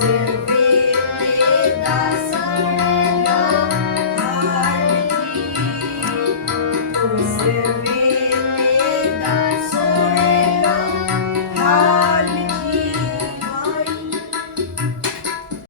servite